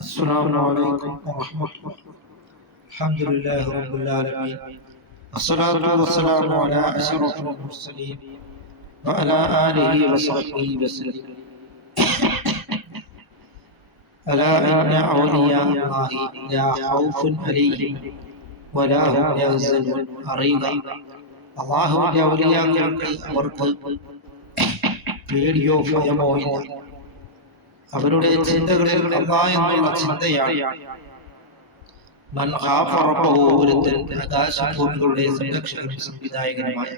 السلام عليكم ورحمة الله. الحمد لله رب العالمين، الصلاة والسلام على أشرف المرسلين وعلى آله وصحبه وسلم. ألا إن أولياء الله لا خوف عليهم ولا هم يحزنون. അറിയുക, അല്ലാഹുവിന്റെ ഔലിയാക്കൾക്ക് അവർക്ക് പേടിയോ ഭയമോ ഇല്ല. അവരുടെ ചിന്തകളിൽ അല്ലാഹ് എന്നുള്ള ചിന്തയാണ്. മൻ ഖാഫ റബ്ബഹു, ഒരുത്തൻ ആകാശഭൂമികളുടെ സംരക്ഷകനും സംവിധായകനുമായ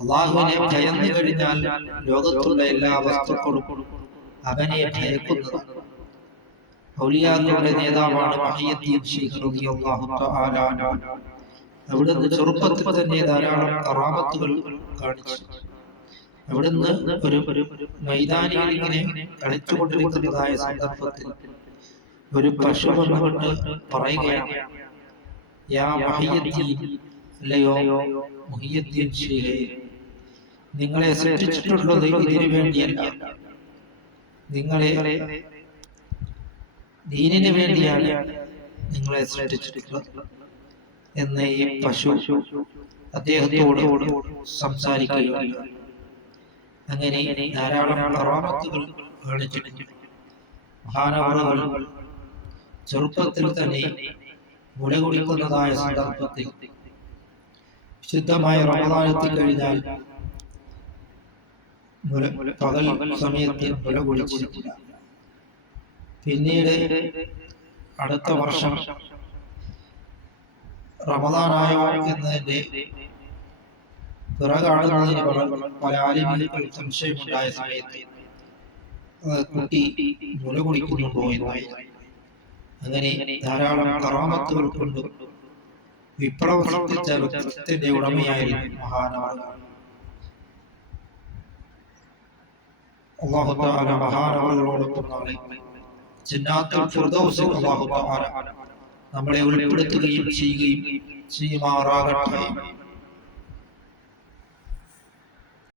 അല്ലാഹുവിനെ ഭയന്നു കഴിഞ്ഞാൽ ലോകത്തുള്ള എല്ലാ വസ്തുക്കളും അവനെ ഭയക്കുന്നതാണ്. ഔലിയാക്കളുടെ നേതാവാണ് മുഹയ്യിദ്ദീൻ ശൈഖ് റളിയല്ലാഹു തആല അൻഹു. അവിടുന്ന് ചെറുപ്പത്തിൽ തന്നെ ധാരാളം കറാമത്തുകൾ കാണിച്ചു. അവിടുന്ന് ഒരു മൈതാനിയിൽ ഇങ്ങനെ കളിച്ചുകൊണ്ടിരിക്കുന്നതായ സന്ദർഭത്തിൽ ഒരു പശു വന്നുകൊണ്ട് പറയുകയാണ്, യാ മുഹയ്യിദ്ദീൻ, അല്ലയോ മുഹയ്യിദ്ദീൻ ശൈഖേ, നിങ്ങളെ സൃഷ്ടിച്ചിട്ടുള്ളത് ഇതിനു വേണ്ടിയല്ല, നിങ്ങളെ ദീനിന് വേണ്ടിയാണ് നിങ്ങളെ സൃഷ്ടിച്ചിട്ടുള്ളത് എന്ന് ഈ പശു അദ്ദേഹത്തോട് സംസാരിക്കുകയാണ്. അങ്ങനെ ധാരാളം കറാമത്തുകൾ കാണിച്ചിട്ടുണ്ട്. മഹാനവറുകൾ ചെറുപ്പത്തിൽ തന്നെ മുല കുടിക്കുന്നതായ സന്ദർഭത്തിൽ വിശുദ്ധമായ റമദാനെത്തി കഴിഞ്ഞാൽ പകൽ സമയത്ത് മുല കുടിച്ചിട്ടില്ല. പിന്നീട് അടുത്ത വർഷം റമദാനായോ എന്നതിന്റെ പിറകാണുന്നതിന് പല ആലിമീങ്ങൾ സംശയമുണ്ടായ സമയത്ത് കുട്ടി മുല കുടിക്കുന്നുണ്ടോ എന്നായി. അങ്ങനെ ധാരാളം കറാമത്തുകൾ കൊണ്ട് വിപ്ലവം സൃഷ്ടിച്ച വ്യക്തിത്വത്തിന്റെ ഉടമയായിരുന്നു മഹാനവറുകൾ. അല്ലാഹു തആല മഹാനവറുകളോടൊപ്പം നാളെ ജന്നാത്തുൽ ഫിർദൗസിൽ അല്ലാഹു തആല നമ്മളെ ഉൾപ്പെടുത്തുകയും ചെയ്യുമാറാകട്ടെ.